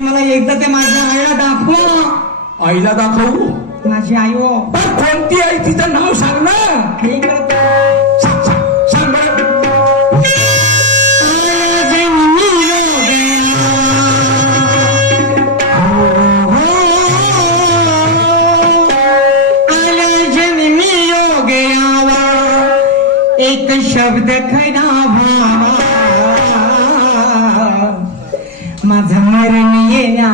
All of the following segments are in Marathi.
मला एकदा ते माझ्या आईला दाखव. आईला दाखवू? माझी आई हो. पण कोणती आई? तिचं नाव सांग ना. हे करत सांग बरं. एक शब्द खरा भावा माझं मरण येण्या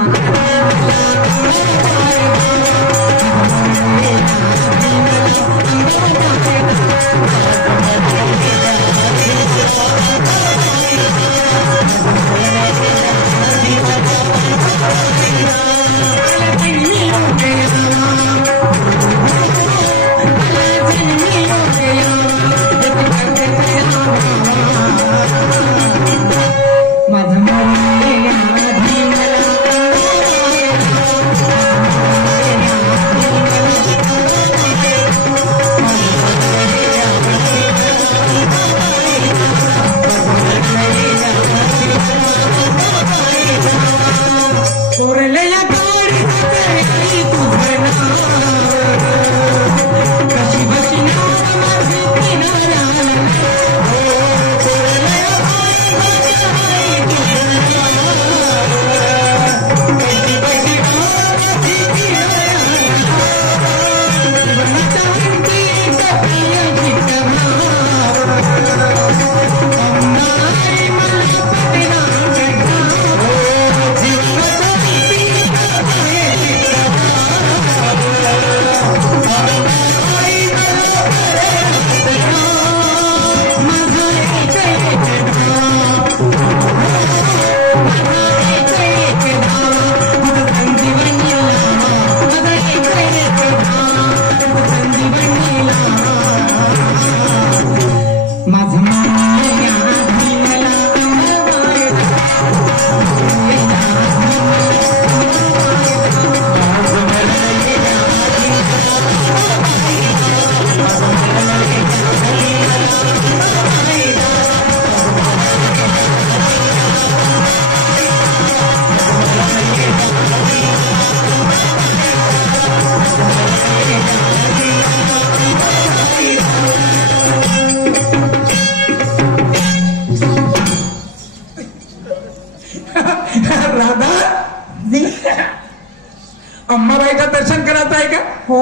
अंबाबाईचं दर्शन करायचं आहे का? हो.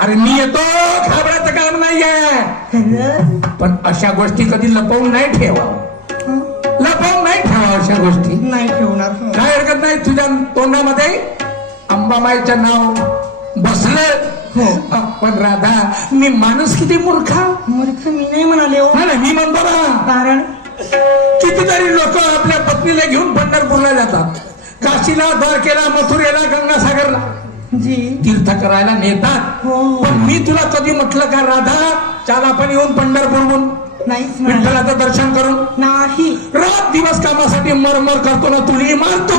अरे मी येतो, घाबरायचं काम नाहीये. पण अशा गोष्टी कधी लपवून नाही ठेवावं. लपवून नाही ठेवावं अशा गोष्टी. नाही ठेवणार. काय हरकत नाही. तुझ्या तोंडामध्ये अंबाबाईचं नाव बसलं. पण राधा, मी माणूस किती मूर्ख मी नाही म्हणाले हो. नाही, मी म्हणतो ना. कारण कितीतरी लोक आपल्या पत्नीला घेऊन पंढरपूरला जातात, काशीला, द्वारकेला, मथुरेला, गंगासागरला तीर्थ करायला नेतात. पण मी तुला कधी म्हटलं का राधा, चाल आपण येऊन पंढरपूरहून विठ्ठलाचं दर्शन करून? नाही. रात दिवस कामासाठी मरमर करतो ना, तुला मारतो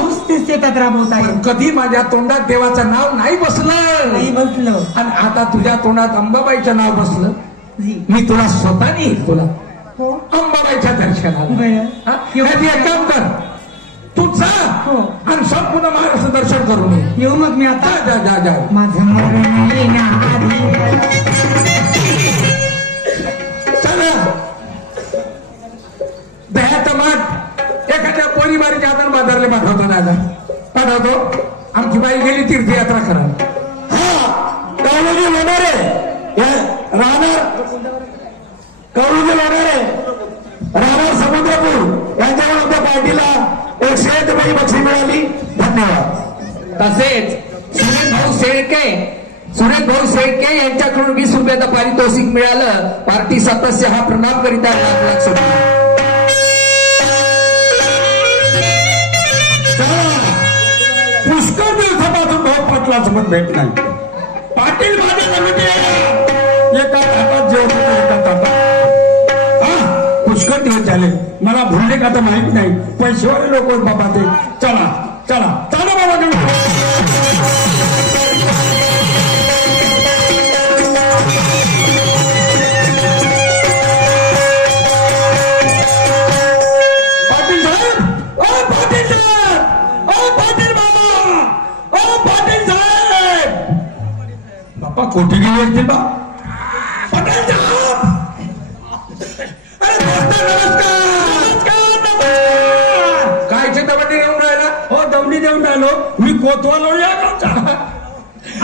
शेतात राबवत आहे. कधी माझ्या तोंडात देवाचं नाव नाही बसलं. नाही बसलं. आणि आता तुझ्या तोंडात अंबाबाईचं नाव बसलं. मी तुला स्वतःने येईल तुला अंबाबाईच्या दर्शनाला. एक काम कर, तू जा आणि संपूर्ण महाराष्ट्र दर्शन करून येऊ. मग मी आता जा जा जा. माझं मरण येण्याआधी चला दह्याचं माठ एखाद्या परिवाराच्या हाताने बाजारले पाठवतो ना. पाठवतो. आमची बाई गेली तीर्थयात्रा करायला. कौलुजी लोणारे राहणार, कौलुजी लोणारे राहणार समुद्रपूर यांच्याकडून आमच्या पार्टीला 101 रुपये बक्षीस मिळाली. धन्यवाद. तसेच सुरेश भाऊ शेळके यांच्याकडून 20 रुपयाचं पारितोषिक मिळालं. पार्टी सदस्य हा प्रणाम करीत आहे. पुष्कळ दिवसापासून भाऊ पाटलाचं पण भेट नाही. पाटील माझ्या एका ताटात जेवतो, एका ताटात. पुष्कळ दिवस झाले. मला भुलले का तर माहित नाही. पैसेवाले लोक बाबा ते. चला चला चला बाबा. पाटील साहेब, ओ पाटील साहेब, ओ पाटील बाबा. पप्पा कोठी गेले असतील बा. पटेल साहेब! अरे दोस्त, नमस्कार. काय दवंडी देऊन राहिला? हो दवडी देऊन राहिलो मी कोतवालो या गावचा.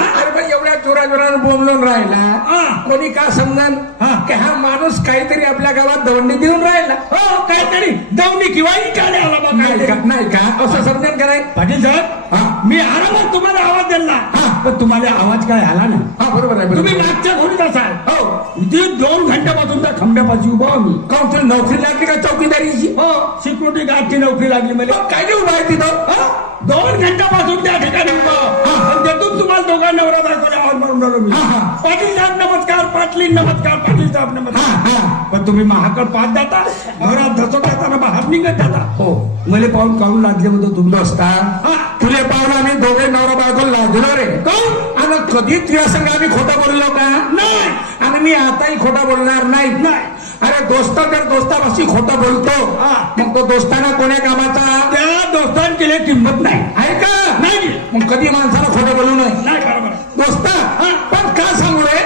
अरे पण एवढ्या जोराजोरानं बोंबलून राहिला कोणी का समजन की हा माणूस काहीतरी आपल्या गावात दवंडी देऊन राहिला. हो काहीतरी दवडी किंवा इटाने आला बा नाही का असं समजेल का नाही? पाटील साहेब मी आरामात तुम्हाला आवाज दिला पण तुम्हाला आवाज काय आला ना. हा बरोबर आहे. तुम्ही मागच्या खोलीत असाल. हो ती 2 घंट्यापासून त्या खंब्यापाशी उभा आम्ही. का तुला नोकरी लागली का चौकीदारीची? हो सिक्युरिटी गार्डची नोकरी लागली मला. काय नाही उभा आहे तिथं? 2 घंट्यापासून त्या ठिकाणी उभा. पण त्यातून तुम्हाला दोघांना नवरा बायकोला आवाज मारून राहिलो मी. पाटील साहेब नमस्कार. पाटली नमस्कार. पाटील साहेब नमस्कार. पण तुम्ही महाकड पाच जाता घरात धसत जाताना बाहेर निघत जाता. हो मला पाहून काढून लागले होतं तुम्ही असता. तुले पाहून आम्ही दोघे नवरा बायको लाजलो रे. आणि कधी तुझ्या संग आम्ही खोटं बोललो का? नाही. आणि मी आताही खोटं बोलणार नाही. अरे दोस्त तर दोस्तापाशी खोटं बोलतो मग तो दोस्ताना कोण्या कामाचा? त्या दोस्तांची किंमत नाही आहे का? नाही. मग कधी माणसाला खोटं बोलू नये. नाही बरोबर दोस्त पण का सांगू रे?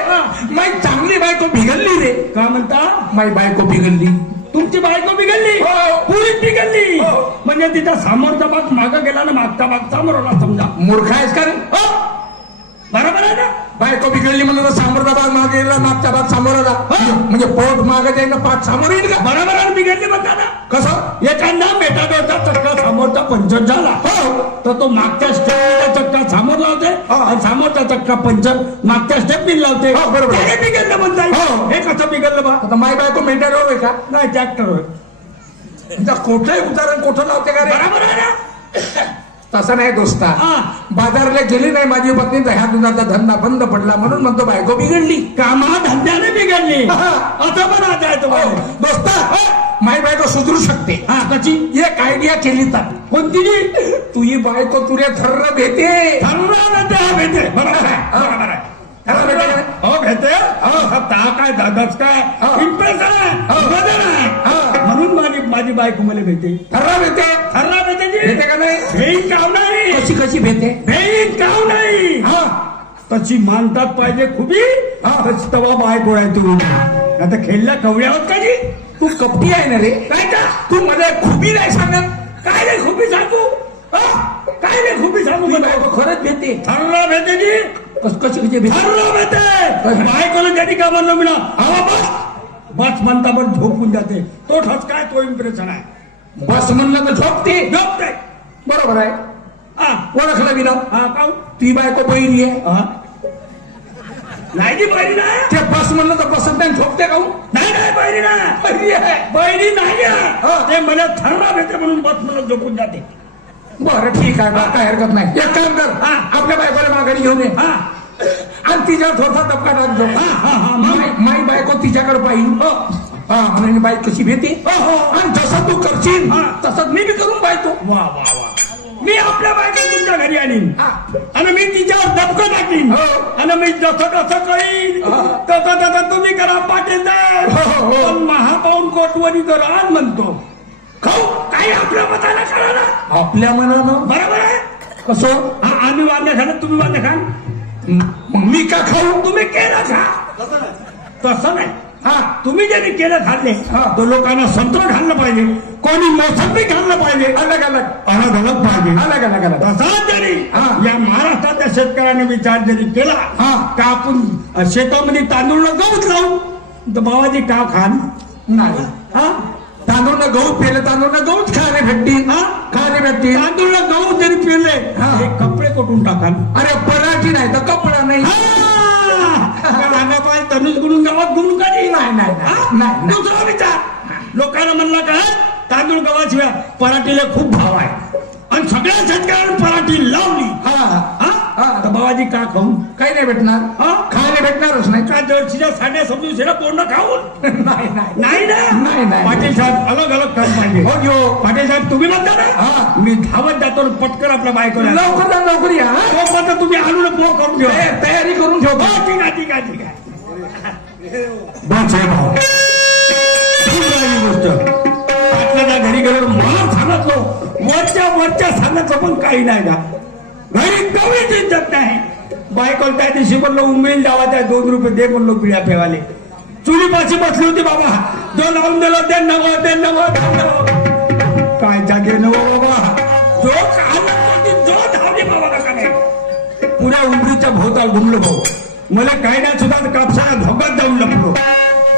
माई चांगली बायको बिघडली रे. का म्हणता? माई बायको बिघडली. तुमची बायको बिघडली? पुरीच बिघडली. म्हणजे तिचा समोरचा भाग मागं गेला ना मागचा भाग समोर आला समजा. मूर्ख आहेस का रे? बरोबर आहे ना? बायको बिघडली म्हणून समोरचा भाग मागे गेला मागचा भाग समोर आला म्हणजे पोट मागे जाईल ना पाठ समोर येईल का? बरोबर आहे. बिघडली म्हणता ना. कसं? एखादा मेटाडोरचा चक्का समोरचा पंचर झाला तर तो मागच्या स्टेपचा चक्का समोर लावते आणि समोरचा चक्का पंचर मागच्या स्टेपनी लावते. बरोबर. हे बिघडलं म्हणता. हे कसं बिघडलं बा? आता माय बायको मेंटेन आहे का? नाही ट्रॅक्टर. कुठलंही उदाहरण कुठं लावते का रे? बरोबर आहे ना? तसं नाही दोस्ता. बाजारला गेली नाही माझी पत्नी तर ह्या दुधाचा धंदा बंद पडला म्हणून म्हणतो बायको बिघडली. कामा धंद्याने बिघडली आता पण आता आहे तुम्हाला. दोस्ता माय बायको सुधरू शकते. कशी? एक आयडिया केली तर. कोणती? तुझी बायको तुला थर्र भेटे. भेटे. बरोबर आहे. बरोबर आहे. हो भेटे. काय दादाच काय इम्प्रेस आहे म्हणून माझी बायको मला भेटे. थर्रा भेटे. थर्रा भेटे भेटे का नाही? भेईन काव नाही. कशी कशी भेटे? भेईन काव नाही. तशी मानतात पाहिजे खुबी तशी तवा बायको आहे तू. आता खेळल्या कवड्या होत का जी? तू कपटी आहे ना रे? काय का? तू मला खुबी नाही सांगत. काय नाही खुबी सांगू? काय नाही खुबी सांगू? बायको खरंच भेटे. थर्रा भेटे जी. कशी कशी भेटे? थर्रा भेटे. बायकोला त्यांनी का म्हणलं मी ना बस म्हणता पण झोपून जाते. तो ठसकाय तो इम्प्रेशन आहे. बस म्हणलं तर झोपते. झोपते. बरोबर आहे. ओळखलं मी ना. काऊ ती बायको बहिणी आहे. नाही बहिणी नाही. ते बस म्हणलं तर बसत नाही झोपते का? नाही बहिणी नाही. बहिणी नाही. ते मला थर्रा भेटे म्हणून बस मला झोपून जाते. बरं ठीक आहे. काय हरकत नाही. एक काम कर आपल्या बायकोला माघारी घेऊन ये आणि तिच्यावर थोडासा टपका टाकतो. माई बायको तिच्याकडे पाहिजे आणि बाई कशी भेटे आणि जसं तू करशील तसंच मी बी करून पाहतो. वा वा वा. मी आपल्या बायको तुमच्या घरी आणीन आणि मी तिच्यावर धपकं टाकीन आणि मी जसं कसं करीन तसं तसं तुम्ही करा. पाटील पण महापाऊन कोटवणी करा म्हणतो. खाऊ काही आपल्या मताला करा. आपल्या मनानं. बरोबर आहे. कसं? आम्ही वांदे खाणं तुम्ही वांदे खाण. मग मी का खाऊ? तुम्ही केलं खा. तसं नाही. तुम्ही ज्यांनी केलं खाल्ले तो लोकांना संतोष घाललं पाहिजे. कोणी मोसंबी घाललं पाहिजे. अलग अलग पाहिजे. अलग अलग तसाच जरी या महाराष्ट्रातल्या शेतकऱ्याने विचार जरी केला का आपण शेतामध्ये तांदूळ गहूच लावू तर बाबाजी का खान नाही. तांदूळ गहू पेले तांदूळ गहूच खाणे भेटतील. खाणे भेटतील. तांदूळ गहू जरी पेरले कपडे कोठून टाकाल? अरे पराठी नाही तर कपडा नाही. तनुज गुणून गावात गुणून का नाही. दुसरा विचार लोकांना म्हणला का तांदूळ गव्हाशिवाय पराठीला खूप भाव आहे आणि सगळ्या शेतकऱ्यांनी पराठी लावली. तर बाबाजी का खाऊन? काही नाही भेटणार. खायला भेटणारच नाही. का जर्सीच्या साड्या समजून शेरा पूर्ण खाऊन? नाही ना. पाटील साहेब अलग अलग काम पाहिजे. हो पाटील साहेब तुम्ही म्हणता ना मी धावत जातो पटकन आपल्या बायकोला लवकर या. तोपर्यंत तुम्ही आणून पो करून ठेवा. तयारी करून ठेव. ठीक आहे. गोष्ट आपल्याला घरी गेल्यावर मला सांगितलं वरच्या सांगितलं पण काही नाही ना. घरी कमीच इज्जत नाही. बायकोला त्या दिवशी म्हणलो उमेल डावाच्या 2 रुपये दे म्हणलो पिढ्या पेवाले. चुलीपाशी बसली होती बाबा. जो लावून दिला ते नवं ते नवं काय जागे नवं बाबा. जो जो धावली बाबा का नाही पुऱ्या उंबरीच्या भोवताल घुमलो भाऊ. मला काही नाही सुद्धा कापसाला धोकात जाऊन लपलो.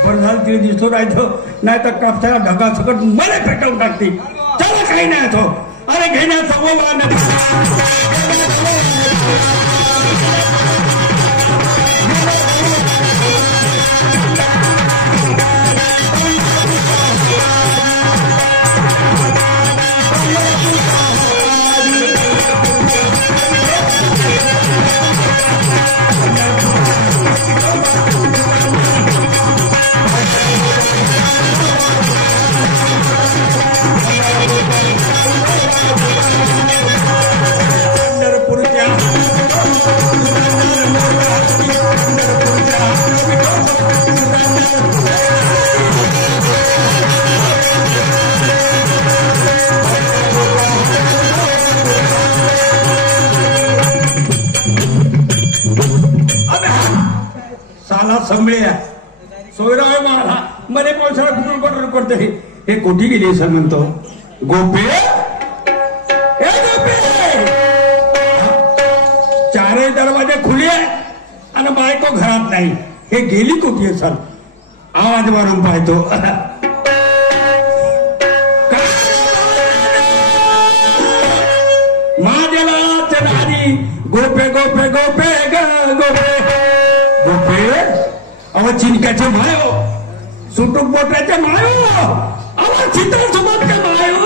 बरं झालं तिने दिसतो राहायचं नाही तर कापसाला ढगा सकट मला पेटवून टाकते. चला काही नाही तो. अरे घेण्याचा संभळ्या सोयराव मला मध्ये पावसाळा कुठून बटर करते. हे कोठी गेली सर म्हणतो गोपे हे गोपे. चारही दरवाजे खुले आहे आणि बायको घरात नाही. हे गेली कोठी आहे सर. आवाज मारून पाहतो. माझ्याला चनारी गोपे गोपे गोपे ग गोपे गोपे. अव चिंकाचे मायो सुटूक बोटाचे मायो अव चित्रासोबत का मायो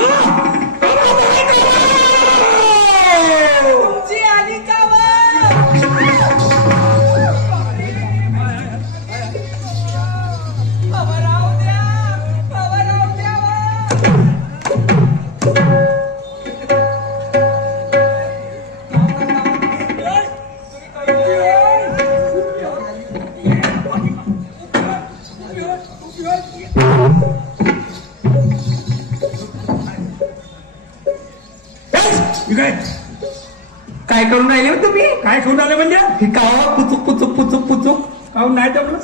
काय करून राहिले हो तुम्ही. काय खाऊन आले म्हणजे कावा पुचुक पुचुक पुचुक पुचुक काहून नाही जमलं.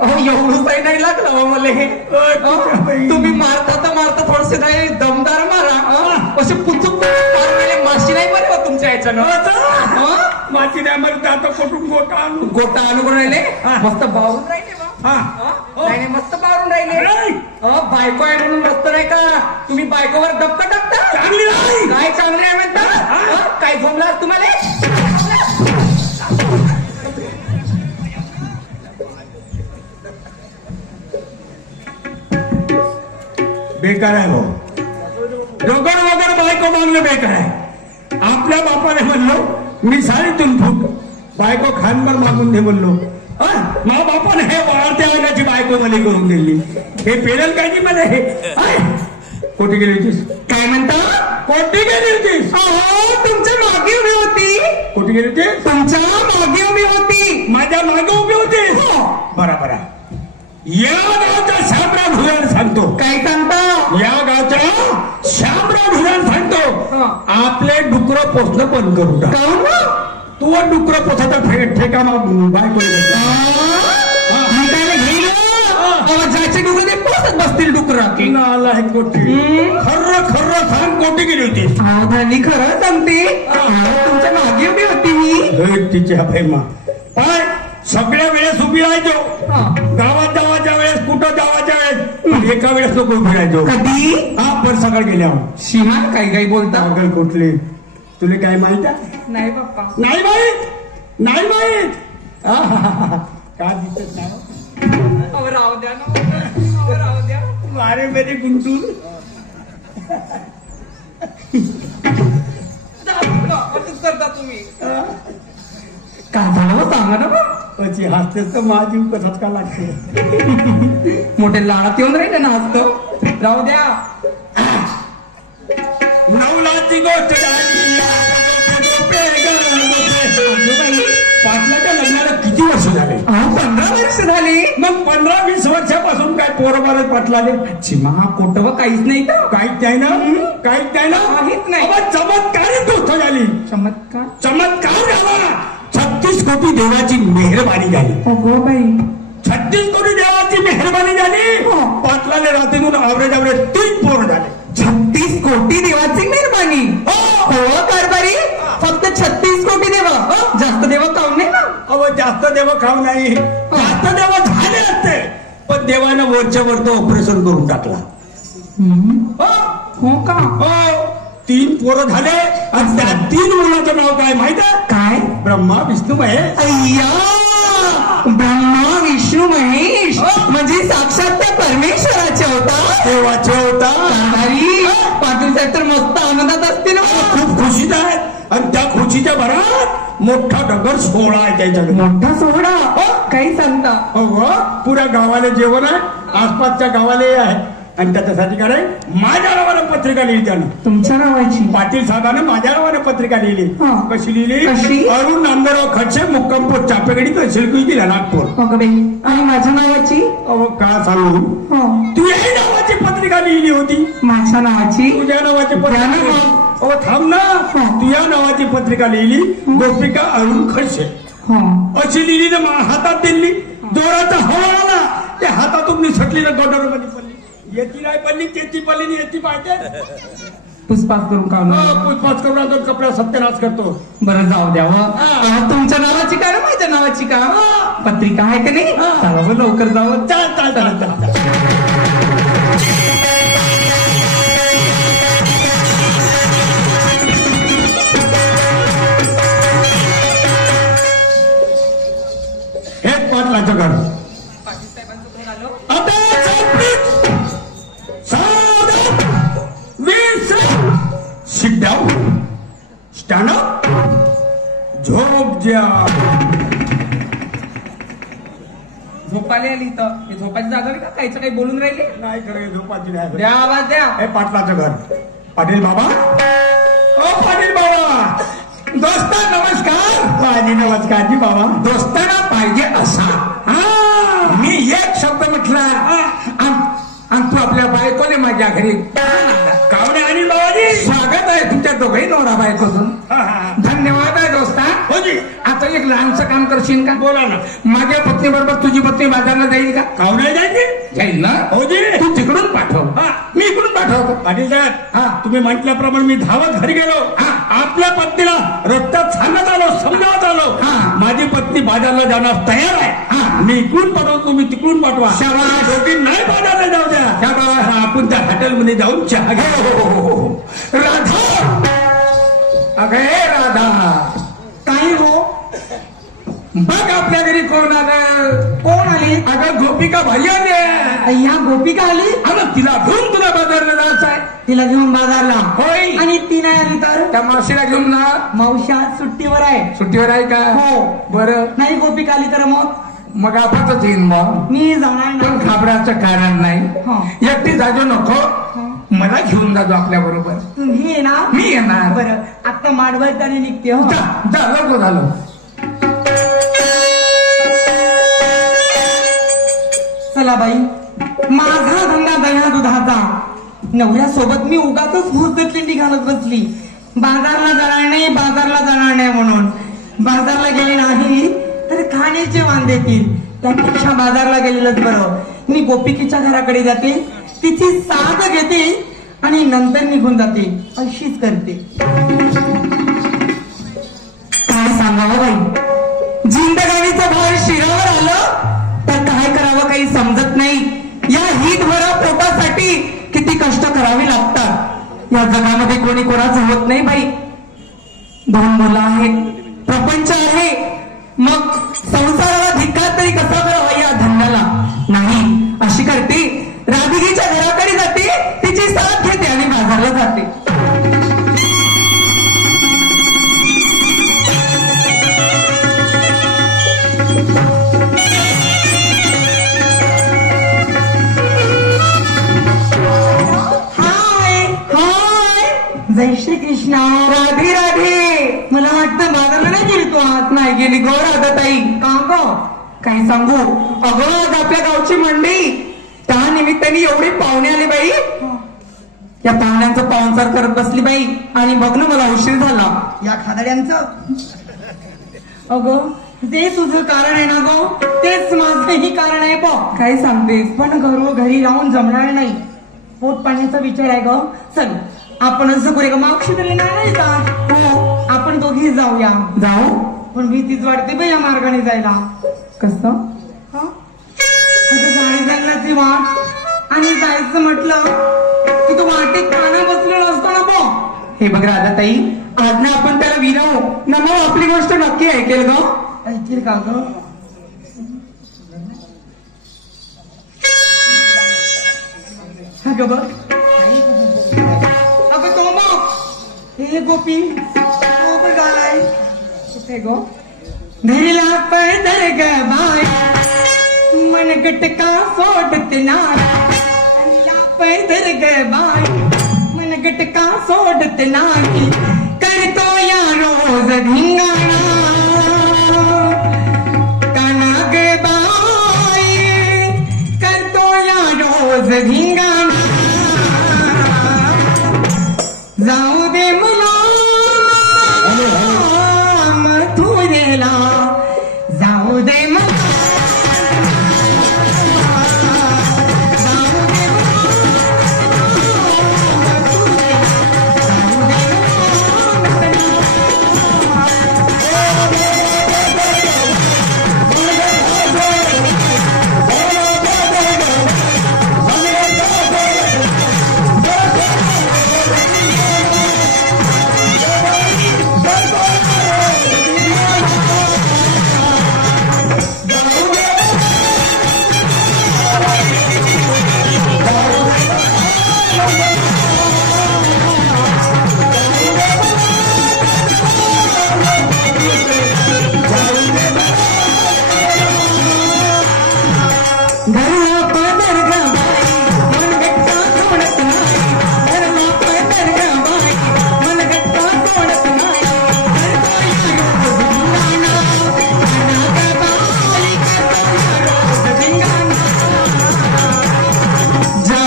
एवढं काही नाही लागलं मला हे. तुम्ही मारता तर मारता थोडसे नाही दमदार मारा. असे पुचुक माशी नाही बरे हो तुमच्या याच्यानं. माशी नाही मरत आता कुठून गोटा आणून राहिले. मस्त बावरून राहिले. नाही मस्त बावरून राहिले. बायको आहे म्हणून मस्त नाही का तुम्ही बायकोवर धक्का टाकता. चांगली नाही काय चांगली आहे म्हणता. काय जमला तुम्हाला. बेकार आहे भाऊ. डोकर वगैरे बायको मागणं बेकार आहे. आपल्या बापाने म्हणलो मी साडीतून फूट बायको खानभर मागून दे म्हणलो. मा बापाने हे वाढत्या आल्याची बायको मला करून दिली. हे पेरेल काय की मला हे. कोटी गेली होतीस. काय म्हणता. कोटी गेली होतीस. तुमच्या मागे उभी होती. कोटी गेली होती. तुमच्या मागे उभी होती. माझ्या मागे उभी होती. बरोबर आहे. या गावच्या श्यामराव ढुरान सांगतो. काय सांगता. या गावच्या श्यामराव ढुरान सांगतो आपले डुकरं पोचणं बंद करून टाक. तू डुकरं पोचायचा ठेका बायको जायचे डुकर ते पोचत बसतील. डुकरं आला हे कोटी. खरं खरं सांग कोटी गेली होती. धानी खरं सांगते. तुमच्या मागे उभी होती मी. तिच्या भैमा पाय सगळ्या वेळेस उभी राहायचो. गावात जावाच्या वेळेस कुठं जावाच्या वेळेस एका वेळेस नको उभी राहायचो. कधी. पण सकाळ गेल्या शिमान काही काही बोलता. अगल कुठली तुला काय माहित आहे. नाही बाप्पा. नाही माहित नाही माहित. का दिसत नाही. राहू द्या ना. राहू द्या. मारे मेरी गुंटूर. करता तुम्ही. काय झालं सांगा ना. પછી हसतेस तर माझी कसाच का लागते. मोठे लाडात येऊन राहिले ना हसतो. राहू द्या. नवलाची गोष्ट झाली. पाटलाच्या लग्नाला किती वर्ष झाले. 15 वर्ष झाली. मग 15-20 वर्षापासून काय पोरबार पाटलाले. चिमा कोटव काहीच नाही तर. काहीच नाही ना. काहीच नाही ना. काहीच नाही. चमत्कारिक गोष्ट झाली. चमत्कार. चमत्कार झाला. 36 कोटी देवाची मेहरबानी झाली. अगो बाई 36 कोटी देवाची मेहरबानी झाली. पाटलाने रात्रीतून आवरेज 3 पोर झाले. 36 कोटी देवाची मेहरबानी. हो कारभारी फक्त 36 कोटी देव जास्त देव काऊन नाही ना. अहो जास्त देव खाऊ नाही. जास्त देव झाले असते पण देवानं वरच्या वर तो ऑपरेशन करून टाकला. हो का. 3 पोरं झाले आणि त्या 3 मुलाचं नाव काय माहित आहे काय. ब्रह्मा विष्णू महेश. अय्या ब्रह्मा विष्णू महेश म्हणजे साक्षात त्या परमेश्वराचे होता. देवाचे होता. कारभारी पाटील साहेब तर मस्त आनंदात असतील. खूप खुशीत आहेत आणि त्या खुशीच्या भरात मोठा डगर सोहळा आहे त्याच्याकडे. मोठा सोहळा काही सांगता. हो पुऱ्या गावाला जेवण आहे. आसपासच्या गावालाही आहे आणि त्याच्यासाठी काय माझ्या नावाने पत्रिका लिहिली त्यानं. तुमच्या नावाची. पाटील साहेबांनी माझ्या नावाने पत्रिका लिहिली. कशी लिहिली. कशी. अरुण नामदेवराव खडसे मुक्काम पोस्ट चापेगडी तहसील जिल्हा नागपूर. आणि माझ्या नावाची. अहो का सांगू तुझ्याही नावाची पत्रिका लिहिली होती. माझ्या नावाची. तुझ्या नावाची पत्रिका. अहो थांब ना. तुझ्या नावाची पत्रिका लिहिली गोपिका अरुण खडसे अशी लिहिली ना हातात दिली. जोराचा हवा आला त्या हातातून निसटली ना गटारमध्ये पडली. येती नाही पडली तेची पडली येती पाहिजे. पुष्पास करून का. पुष्पास करून कपडा सत्यानाश करतो. बरं जाऊ द्यावं. तुमच्या नावाची का ना माझ्या नावाची का पत्रिका आहे का नाही. चालावं लवकर जावं. चाल. हे पाटलाचं घर. Sit down. Stand up. झोप द्या. झोपाली आली तर झोपाची जागा नाही का. काहीच काही बोलून राहिले. नाही खरं झोपाची नाही. द्या आवाज द्या. हे पाटलाचं घर. पाटील बाबा. ओ पाटील बाबा. दोस्ता नमस्कार. माझी नमस्कार जी बाबा. दोस्ताना पाहिजे असा. मी एक शब्द म्हटला आणि तू आपल्या बायकोने माझ्या घरी कावणे आणि बाबाजी स्वागत आहे तुमच्या दोघही नवरा बायकोचं. धन्यवाद आहे दोस्ता. हो जी. आता एक लहानसं काम करशील का. बोला ना. माझ्या पत्नी बरोबर तुझी पत्नी बाजारला जाईल का. कावणे जायची. जाईल ना. हो जी. तू तिकडून पाठव. मी इकडून पाठवतो. पाटील साहेब तुम्ही म्हटल्याप्रमाणे मी धावत घरी गेलो. आपल्या पत्नीला रस्त्यात सांगत आलो समजावत आलो. माझी पत्नी बाजारला जाणार तयार आहे. मी इकडून पाठवतो तुम्ही तिकडून पाठवा. शेवटी नाही बाजारला जाऊ द्या. आपण त्या हॉटेलमध्ये जाऊन चहा घ्या. राधा अगे राधा काही हो. बघ आपल्या घरी कोण आलं. कोण आली. अगं गोपिका भाई आली. अय्या गोपिका आली. अगं तिला घेऊन तुला बाजारला जायचं आहे. तिला घेऊन बाजारला. होय. आणि ती नाही आली तर त्या मावशीला घेऊन ना. मावशा सुट्टीवर आहे. सुट्टीवर आहे का. हो. बरं नाही गोपिका आली तर मग आपणच येईन. मग मी जाणार पण नाही. घाबराचं कारण नाही. एकटी जाजो नको. मला घेऊन जातो आपल्या बरोबर. तुम्ही येणार. मी येणार. बरं आता माडवळताना निघते. हो झालं झालं. चला बाई माझा धंदा दह्या दुधाचा. नवऱ्यासोबत मी उगाचच भूसदटली घालत बसली. बाजारला जाणार नाही म्हणून. बाजारला गेले नाही तर खाण्याचे वांदे येतील. त्यापेक्षा बाजारला गेलेलंच बरं. मी गोपिकेच्या घराकडे जाते तिची साथ घेते आणि नंतर निघून जाते. अशीच करते. काय सांगावं बाई. जिंदगानीचं भार शिरावर आलं तर काय करावं काही समजत नाही. या हितभरा पोटासाठी किती कष्ट करावे लागतात. या जगामध्ये कोणी कोणाचं होत नाही बाई. 2 मुलं आहेत. प्रपंच आहे. मग संसाराला धिक्कार तरी कसा करावा या धंद्याला. नाही अशी करते. राधिकेच्या घराकडे जाते तिची साथ घेते आणि बाजारला जाते. जय श्री कृष्ण. राधे राधे. मला वाटतं बाजारला नाही गेली तू आज. नाही गेली गो राधाताई. का गो काय सांगू. अगं आज आपल्या गावची मंडई त्या निमित्ताने एवढे पाहुणे आले बाई. या पाहुण्यांचं पाहुणचार करत बसली बाई. आणि बघ ना मला उशीर झाला. या खादाड्यांचं अगं ते तुझं कारण आहे ना गो, तेच माझंही कारण आहे बो. काय सांगतेस? पण घरी राहून जमणार नाही, पोट पाण्याचा विचार आहे ग. चल आपण असं करूया, मावशी तरी नाही का? हो आपण दोघी जाऊया. जाऊ? पण भीतीच वाटते बा या मार्गाने जायला. कसं? गाडी जायला ती वाट, आणि जायचं म्हटलं की तू वाटेत काना बसलेला असतो ना बो. हे बघ राधाताई, आज ना आपण त्याला विनवू ना, मग आपली गोष्ट नक्की ऐकेल ग. ऐकेल का ग? बघ अगं तो मग हे गोपी तो पण गालाय कुठे गो? धरला पदर ग बाय मन गटका सोडत नाही, धरला पदर ग बाय मन गटका सोडत नाही, करतो या रोज धिंगाणा काना ग बाय, करतो या रोज धिंगाणा. जाऊ दे मला मथुरेला, जाऊ दे मला,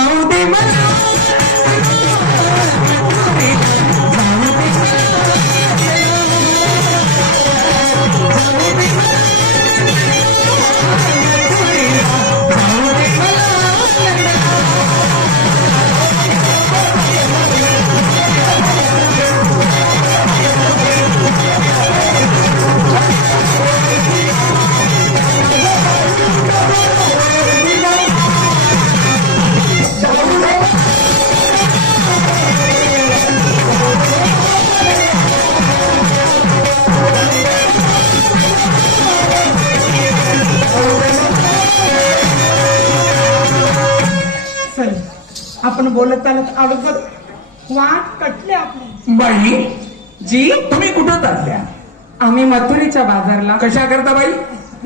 जाऊ दे आपण बोलत चालत अडगत वाट कटले आपली. बाई जी तुम्ही कुठं चालल्या? आम्ही मथुरेच्या बाजारला. कशा करता बाई?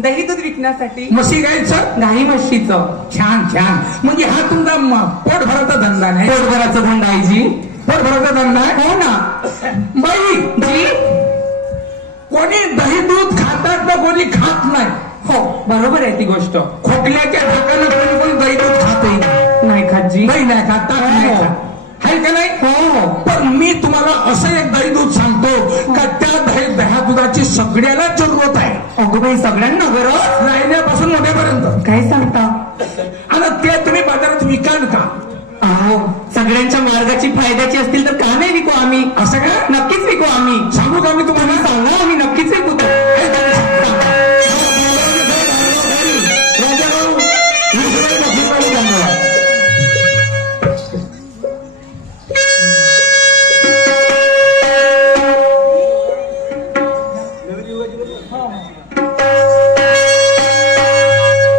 दही दूध विकण्यासाठी. म्हशी गायचं? नाही म्हशीचं. छान छान. म्हणजे हा तुमचा पोट भराचा धंदा नाही? पोट भराचा धंदा आहे जी. पोट भराचा धंदा आहे? हो ना. बाई जी कोणी दही दूध खातात ना कोणी खात नाही. हो बरोबर आहे ती गोष्ट. खोकल्याच्या ढाकानं कोणी कोणी दही दूध खाते नाही खात जी. दही नाही खात नाही खात आहे का नाही? हो. पण मी तुम्हाला असं एक दही दूध सांगतो का त्या दह्या दुधाची सगळ्याला जरूरत आहे. अगो बाई सगळ्यांना गरज? राहिल्यापासून मोठ्यापर्यंत. काय सांगता? आणि ते तुम्ही बाजारात विकाल का? अहो सगळ्यांच्या मार्गाची फायद्याची असतील तर का नाही विकू आम्ही? असं का? नक्कीच विकू आम्ही. सांगू का मी तुम्हाला? सांगा आम्ही नक्कीच विकू.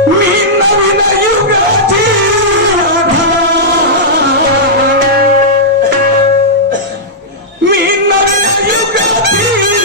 मी नवीन युगाची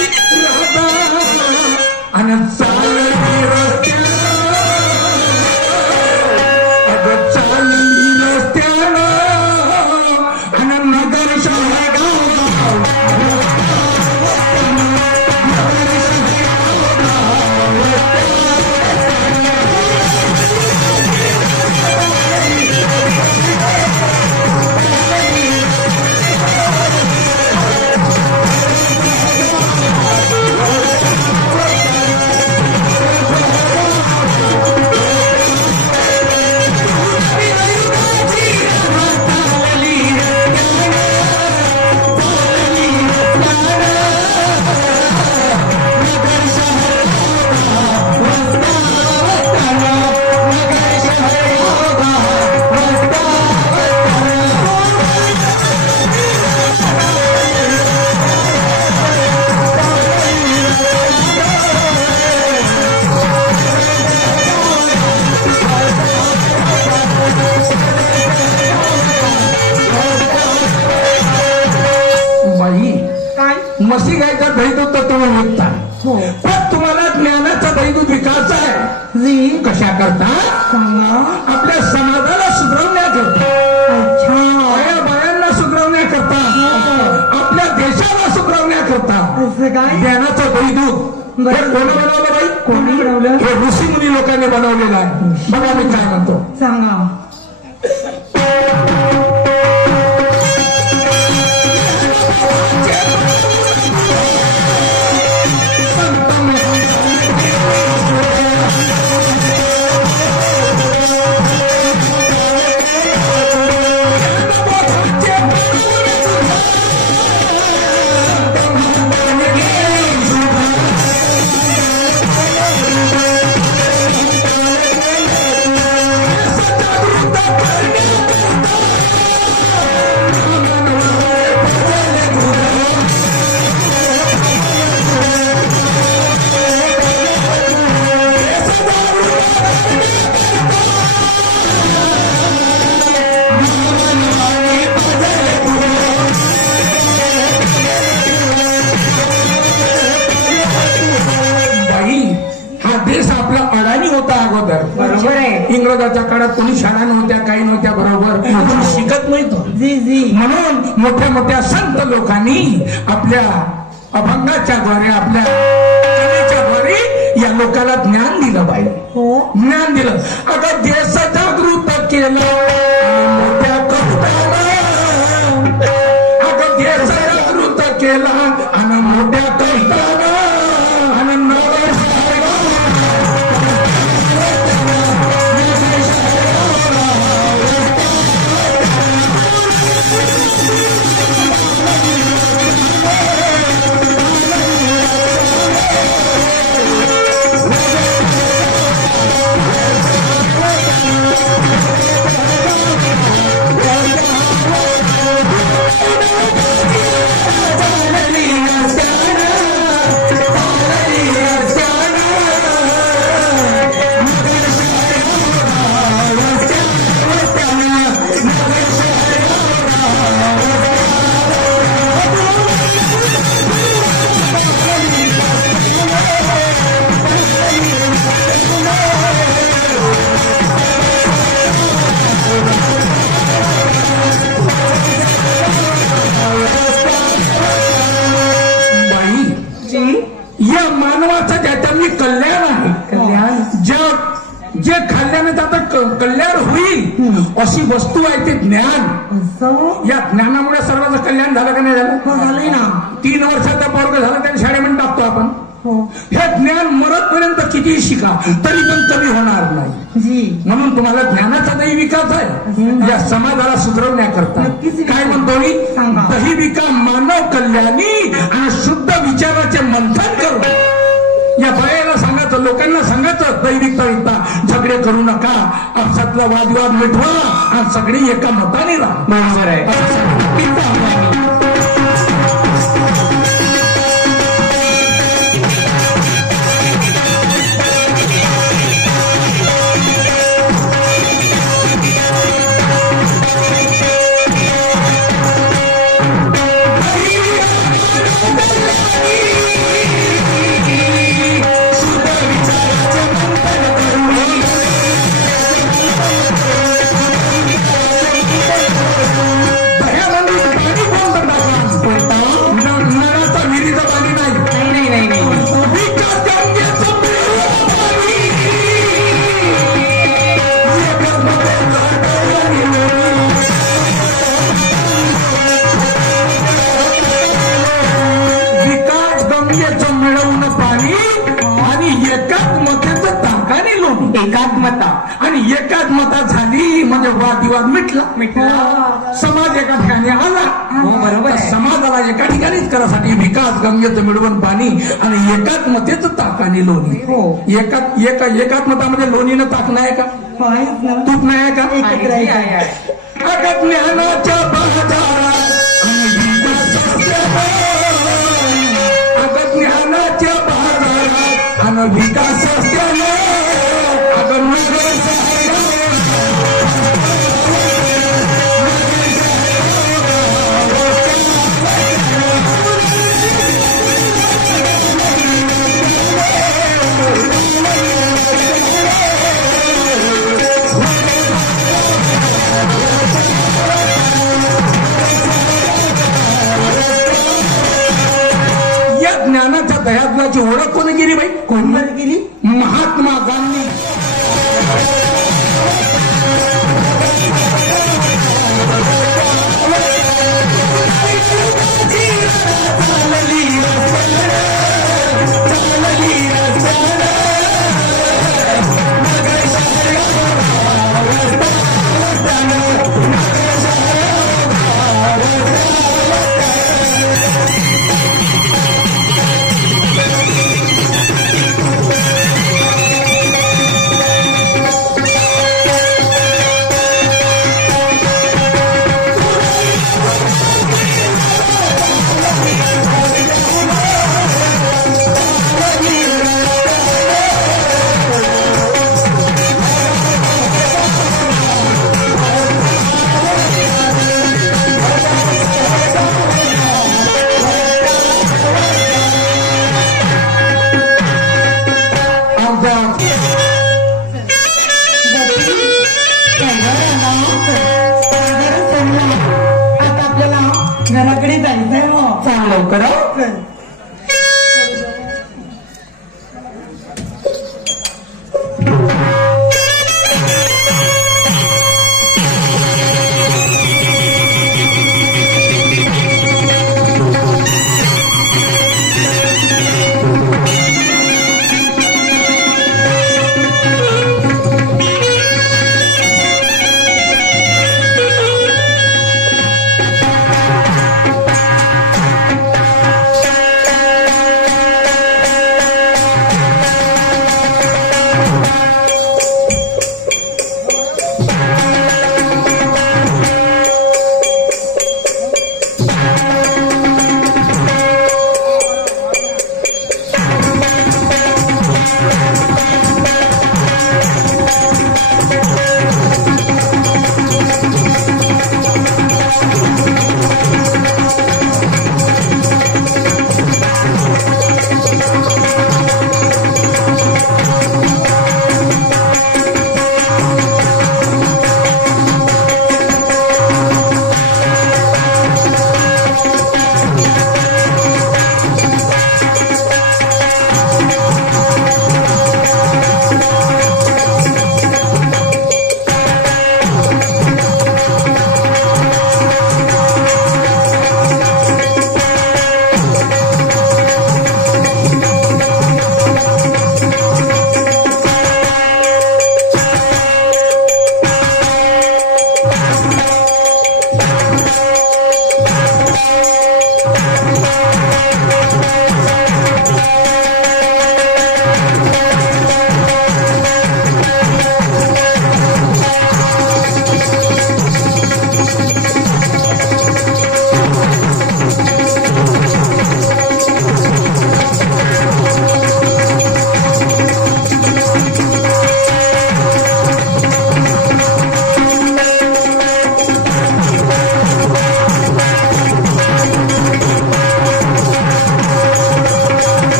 तुम्ही निघता हो. पण तुम्हाला ज्ञानाचा दैदूत विकास आहे जी कशा करता सांगा. आपल्या समाजाला सुधारण्याकरता अच्छा बायांना सुधारण्याकरता आपल्या देशाला सुधारण्याकरता असं काय ज्ञानाचं दैदूत हे कोणी बनवलं बाई कोणी बनवलं? हे ऋषी मुनी लोकांनी बनवलेलं आहे बघा मी काय म्हणतो सांगा. बरोबर आहे. इंग्रजाच्या काळात कोणी शाळा नव्हत्या काही नव्हत्या बरोबर कोणी शिकत नव्हतं जी जी म्हणून मोठ्या मोठ्या संत लोकांनी आपल्या अभंगाच्या द्वारे आपल्या कलेच्या द्वारे या लोकांना ज्ञान दिलं पाहिजे हो ज्ञान दिलं अगं देश जागृत केलं मोठ्या कष्टानं अगं देश जागृत केला आणि मोठ्या कष्टानं आणि या मानवाचं ज्याच्यामध्ये कल्याण आहे जे खाल्ल्याने त्याचं कल्याण होईल अशी वस्तू आहे ते ज्ञान या ज्ञानामुळे सर्वांचं कल्याण झालं का नाही झालं झालंय ना 3 वर्षाचा पोरग झाला त्याने शाळेमध्ये टाकतो आपण हे ज्ञान मरतपर्यंत कितीही शिका तरी पण कमी होणार नाही जी म्हणून तुम्हाला ज्ञानाचाही विकास आहे या समाजाला सुधारण्याकरता काय म्हणतो मी दैविका मानव कल्याणी आणि शुद्ध विचाराचे मंथन करू या बायाला सांगायचं लोकांना सांगायचं दैविकता झगडे करू नका आपसातला वादविवाद मिटवा आणि सगळे एका मताने राहा बरोबर आहे. एकात्मता आणि एकात्मता झाली म्हणजे वादविवाद मिटला समाज एका ठिकाणी आला बरोबर समाजाला एका ठिकाणीच करासाठी विकास गंगेचं मिळवून पाणी आणि एकात्मतेच ताकाने लोणी एकात्मतामध्ये लोणीनं ताक नाही का तूप नाही का ज्ञानाच्या बाजारात ज्ञानाच्या बाजारात आणि विकास भारतभराची ओळख कोणी केली बाई? कोणी केली? महात्मा गांधी.